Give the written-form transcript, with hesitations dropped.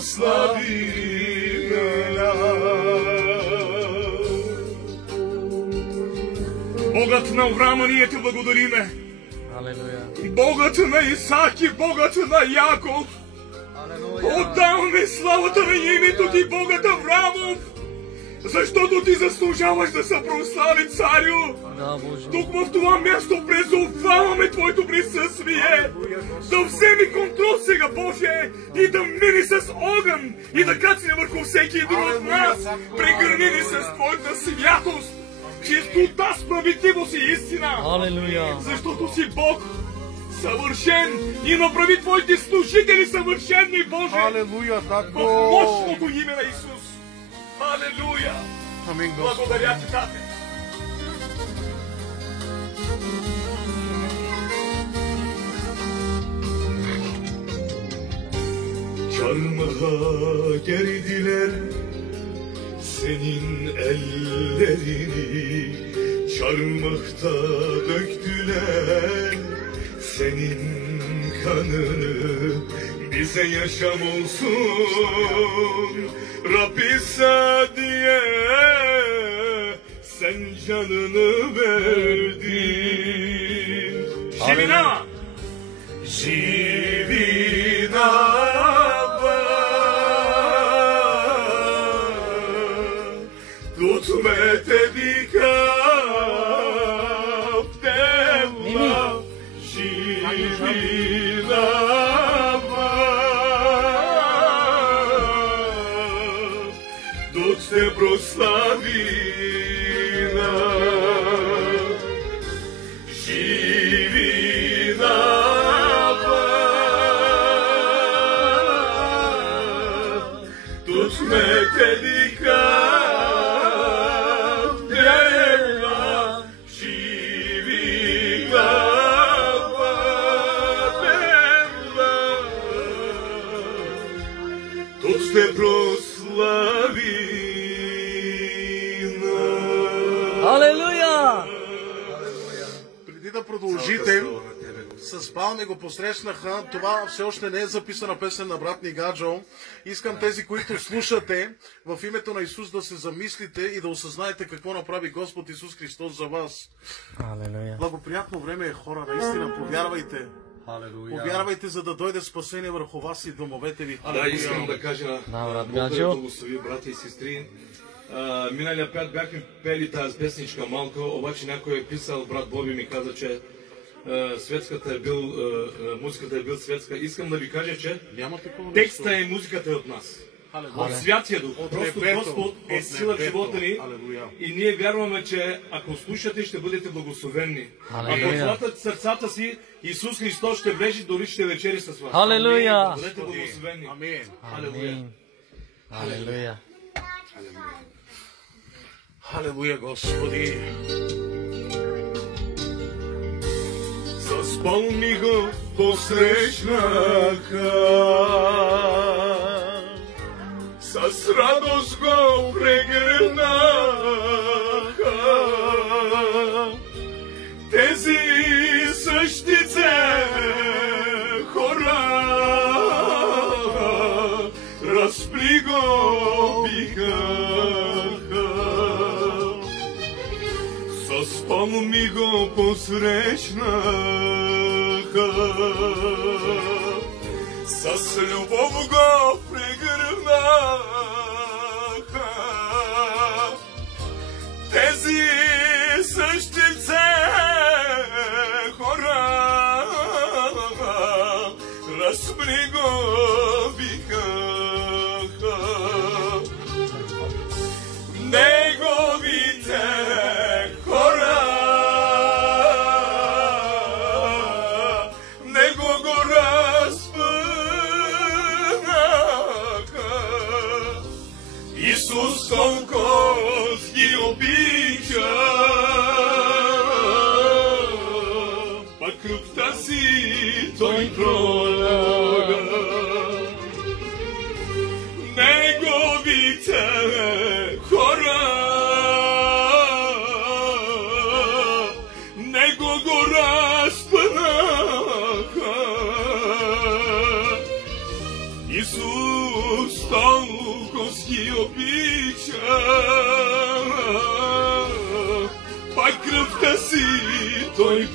прославим. Богът на Авраама, ние те благодариме. Богът на Исак и Богът на Яков. Отдаваме славата на името ти, Богът Авраамов, защото ти заслужаваш да се прослави, Царю. Тук в това място призоваваме твоето присъствие да вземе контрол сега, Боже, и да мини с огън и да кацне върху всеки един от нас. Прегърни ни с твоята святост, чистота, справедливост и истина. Защото си Бог съвършен и направи твоите служители съвършенни, Боже. В мощното име на Исус. Алелуя! Амин, благодаря ти, Тате. Çarmıha gerdiler senin ellerini, çarmıhta döktüler senin kanını, bize yaşam olsun Rabbi diye sen canını verdin. Živina! Živina tutme tebi kaptella. Živina se proslavina, živina, тут me tebi kaptella, živina, тут se proslavina. Алелуя! Преди да продължите, с Палми го посрещнаха. Това все още не е записана песен на брат ни Гаджо. Искам тези, които слушате, в името на Исус да се замислите и да осъзнаете какво направи Господ Исус Христос за вас. Алелуя! Благоприятно време е, хора, наистина, повярвайте. Повярвайте, за да дойде спасение върху вас и домовете ви. Искам да кажа, Бог да благослови, брати и сестри. Миналия пят бяхме пели тази песничка малко, обаче някой е писал, брат Боби ми каза, че музиката е бил светска. Искам да ви кажа, че текста и музиката е от нас. От Святия Дух. Просто Господ е сила в живота ни и ние вярваме, че ако слушате, ще бъдете благословени. Ако отваряте сърцата си, Исус Христос ще влезе, дори ще вечери с вас. Алелуя! Бъдете благословени. Амин. Алелуя. Алелуя! Алелуя, Господи! С пълни го посрещнаха, с радост го прегърнаха. Тези същите хора разпли го бихаха. С пълни го посрещнаха, с любов го прегърнаха. Тези същите хора разпри го бихаха. Неговите хора него го разпънаха. Исус толкова ги обича, пък кръвта си той пролага. Неговите хора него го разпънаха. Исус толкова обича, пак кръвта си той